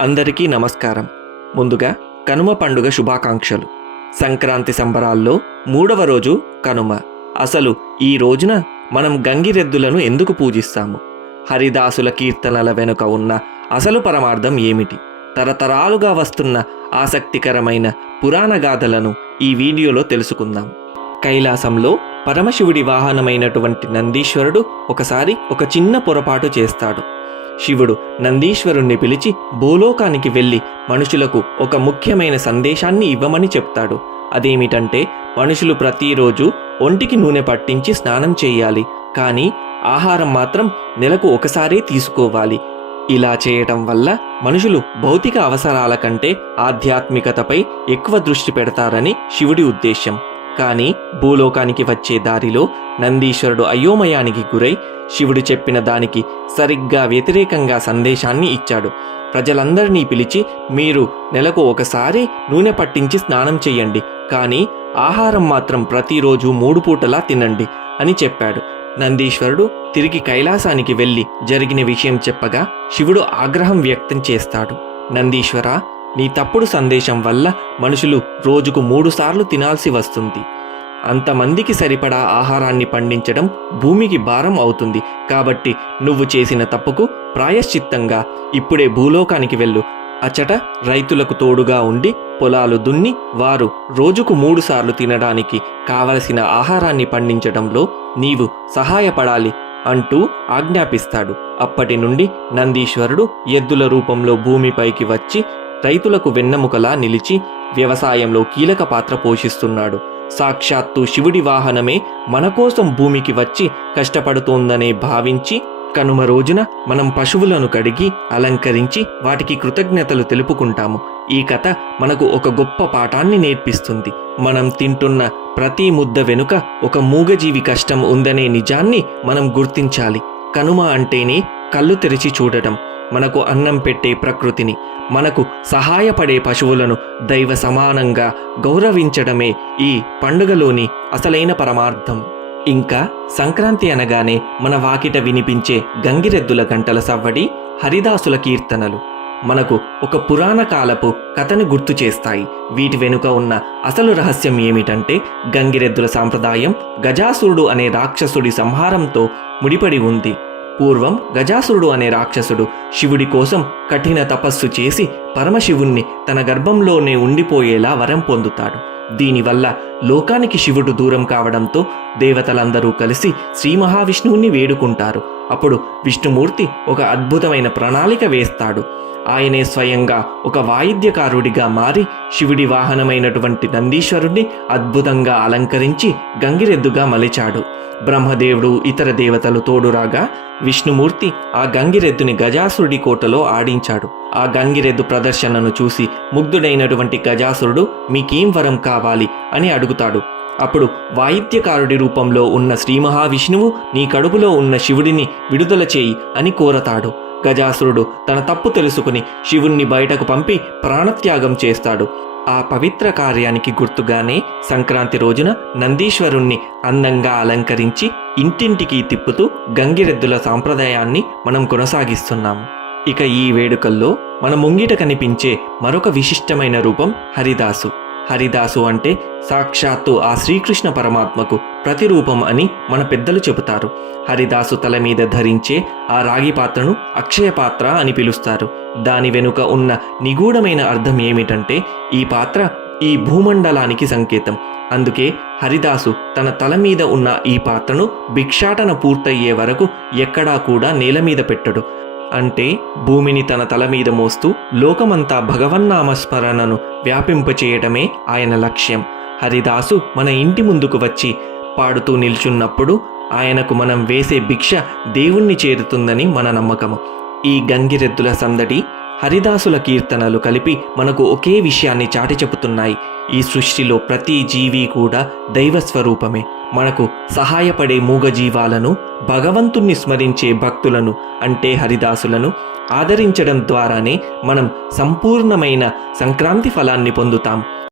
అందరికీ నమస్కారం. ముందుగా కనుమ పండుగ శుభాకాంక్షలు. సంక్రాంతి సంబరాల్లో మూడవ రోజు కనుమ. అసలు ఈ రోజున మనం గంగిరెద్దులను ఎందుకు పూజిస్తాము? హరిదాసుల కీర్తనల వెనుక ఉన్న అసలు పరమార్థం ఏమిటి? తరతరాలుగా వస్తున్న ఆసక్తికరమైన పురాణ గాథలను ఈ వీడియోలో తెలుసుకుందాం. కైలాసంలో పరమశివుడి వాహనమైనటువంటి నందీశ్వరుడు ఒకసారి ఒక చిన్న పొరపాటు చేస్తాడు. శివుడు నందీశ్వరుణ్ణి పిలిచి భూలోకానికి వెళ్ళి మనుషులకు ఒక ముఖ్యమైన సందేశాన్ని ఇవ్వమని చెప్తాడు. అదేమిటంటే మనుషులు ప్రతిరోజు ఒంటికి నూనె పట్టించి స్నానం చేయాలి. కానీ ఆహారం మాత్రం నెలకు ఒకసారే తీసుకోవాలి. ఇలా చేయటం వల్ల మనుషులు భౌతిక అవసరాల కంటే ఆధ్యాత్మికతపై ఎక్కువ దృష్టి పెడతారని శివుడి ఉద్దేశ్యం. కానీ భూలోకానికి వచ్చే దారిలో నందీశ్వరుడు అయోమయానికి గురై శివుడు చెప్పిన దానికి సరిగ్గా వ్యతిరేకంగా సందేశాన్ని ఇచ్చాడు. ప్రజలందరినీ పిలిచి మీరు నెలకు ఒకసారి నూనె పట్టించి స్నానం చేయండి కానీ ఆహారం మాత్రం ప్రతిరోజు మూడు పూటలా తినండి అని చెప్పాడు. నందీశ్వరుడు తిరిగి కైలాసానికి వెళ్ళి జరిగిన విషయం చెప్పగా శివుడు ఆగ్రహం వ్యక్తం చేస్తాడు. నందీశ్వర నీ తప్పుడు సందేశం వల్ల మనుషులు రోజుకు మూడుసార్లు తినాల్సి వస్తుంది. అంతమందికి సరిపడా ఆహారాన్ని పండించడం భూమికి భారం అవుతుంది. కాబట్టి నువ్వు చేసిన తప్పుకు ప్రాయశ్చిత్తంగా ఇప్పుడే భూలోకానికి వెళ్ళు. అచట రైతులకు తోడుగా ఉండి పొలాలు దున్ని వారు రోజుకు మూడుసార్లు తినడానికి కావలసిన ఆహారాన్ని పండించడంలో నీవు సహాయపడాలి అంటూ ఆజ్ఞాపిస్తాడు. అప్పటి నుండి నందీశ్వరుడు ఎద్దుల రూపంలో భూమిపైకి వచ్చి రైతులకు వెన్నెముకలా నిలిచి వ్యవసాయంలో కీలక పాత్ర పోషిస్తున్నాడు. సాక్షాత్తు శివుడి వాహనమే మన కోసం భూమికి వచ్చి కష్టపడుతోందనే భావించి కనుమ రోజున మనం పశువులను కడిగి అలంకరించి వాటికి కృతజ్ఞతలు తెలుపుకుంటాము. ఈ కథ మనకు ఒక గొప్ప పాఠాన్ని నేర్పిస్తుంది. మనం తింటున్న ప్రతి ముద్ద వెనుక ఒక మూగజీవి కష్టం ఉందనే నిజాన్ని మనం గుర్తించాలి. కనుమ అంటేనే కళ్ళు తెరిచి చూడటం. మనకు అన్నం పెట్టే ప్రకృతిని మనకు సహాయపడే పశువులను దైవ సమానంగా గౌరవించడమే ఈ పండుగలోని అసలైన పరమార్థం. ఇంకా సంక్రాంతి అనగానే మన వాకిట వినిపించే గంగిరెద్దుల గంటల సవ్వడి హరిదాసుల కీర్తనలు. మనకు ఒక పురాణ కాలపు కథను గుర్తు చేస్తాయి. వీటి వెనుక ఉన్న అసలు రహస్యం ఏమిటంటే గంగిరెద్దుల సాంప్రదాయం గజాసురుడు అనే రాక్షసుడి సంహారంతో ముడిపడి ఉంది. పూర్వం గజాసురుడు అనే రాక్షసుడు శివుడి కోసం కఠిన తపస్సు చేసి పరమశివుణ్ణి తన గర్భంలోనే ఉండిపోయేలా వరం పొందుతాడు. దీనివల్ల లోకానికి శివుడు దూరం కావడంతో దేవతలందరూ కలిసి శ్రీ మహావిష్ణువుని వేడుకుంటారు. అప్పుడు విష్ణుమూర్తి ఒక అద్భుతమైన ప్రణాళిక వేస్తాడు. ఆయనే స్వయంగా ఒక వాయిద్యకారుడిగా మారి శివుడి వాహనమైనటువంటి నందీశ్వరుణ్ణి అద్భుతంగా అలంకరించి గంగిరెద్దుగా మలిచాడు. బ్రహ్మదేవుడు ఇతర దేవతలు తోడురాగా విష్ణుమూర్తి ఆ గంగిరెద్దుని గజాసురుడి కోటలో ఆడించాడు. ఆ గంగిరెద్దు ప్రదర్శనను చూసి ముగ్ధుడైనటువంటి గజాసురుడు మీకేం వరం కావాలి? అని అడుగు అడుగుతాడు. అప్పుడు వాయిద్యకారుడి రూపంలో ఉన్న శ్రీ మహావిష్ణువు నీ కడుపులో ఉన్న శివుడిని విడుదల చేయి అని కోరతాడు. గజాసురుడు తన తప్పు తెలుసుకుని శివుణ్ణి బయటకు పంపి ప్రాణత్యాగం చేస్తాడు. ఆ పవిత్ర కార్యానికి గుర్తుగానే సంక్రాంతి రోజున నందీశ్వరుణ్ణి అందంగా అలంకరించి ఇంటింటికి తిప్పుతూ గంగిరెద్దుల సాంప్రదాయాన్ని మనం కొనసాగిస్తున్నాం. ఇక ఈ వేడుకల్లో మన ముంగిట కనిపించే మరొక విశిష్టమైన రూపం హరిదాసు. హరిదాసు అంటే సాక్షాత్తు ఆ శ్రీకృష్ణ పరమాత్మకు ప్రతిరూపం అని మన పెద్దలు చెబుతారు. హరిదాసు తల మీద ధరించే ఆ రాగి పాత్రను అక్షయ పాత్ర అని పిలుస్తారు. దాని వెనుక ఉన్న నిగూఢమైన అర్థం ఏమిటంటే ఈ పాత్ర ఈ భూమండలానికి సంకేతం. అందుకే హరిదాసు తన తల మీద ఉన్న ఈ పాత్రను భిక్షాటన పూర్తయ్యే వరకు ఎక్కడా కూడా నేల మీద పెట్టడు. అంటే భూమిని తన తల మీద మోస్తూ లోకమంతా భగవన్నామస్మరణను వ్యాపింపచేయటమే ఆయన లక్ష్యం. హరిదాసు మన ఇంటి ముందుకు వచ్చి పాడుతూ నిల్చున్నప్పుడు ఆయనకు మనం వేసే భిక్ష దేవుణ్ణి చేరుతుందని మన నమ్మకము. ఈ గంగిరెద్దుల సందడి హరిదాసుల కీర్తనలు కలిపి మనకు ఒకే విషయాన్ని చాటి చెబుతున్నాయి. ఈ సృష్టిలో ప్రతి జీవి కూడా దైవ స్వరూపమే మనకు సహాయపడే మూగజీవాలను భగవంతుణ్ణి స్మరించే భక్తులను అంటే హరిదాసులను ఆదరించడం ద్వారానే మనం సంపూర్ణమైన సంక్రాంతి ఫలాన్ని పొందుతాం.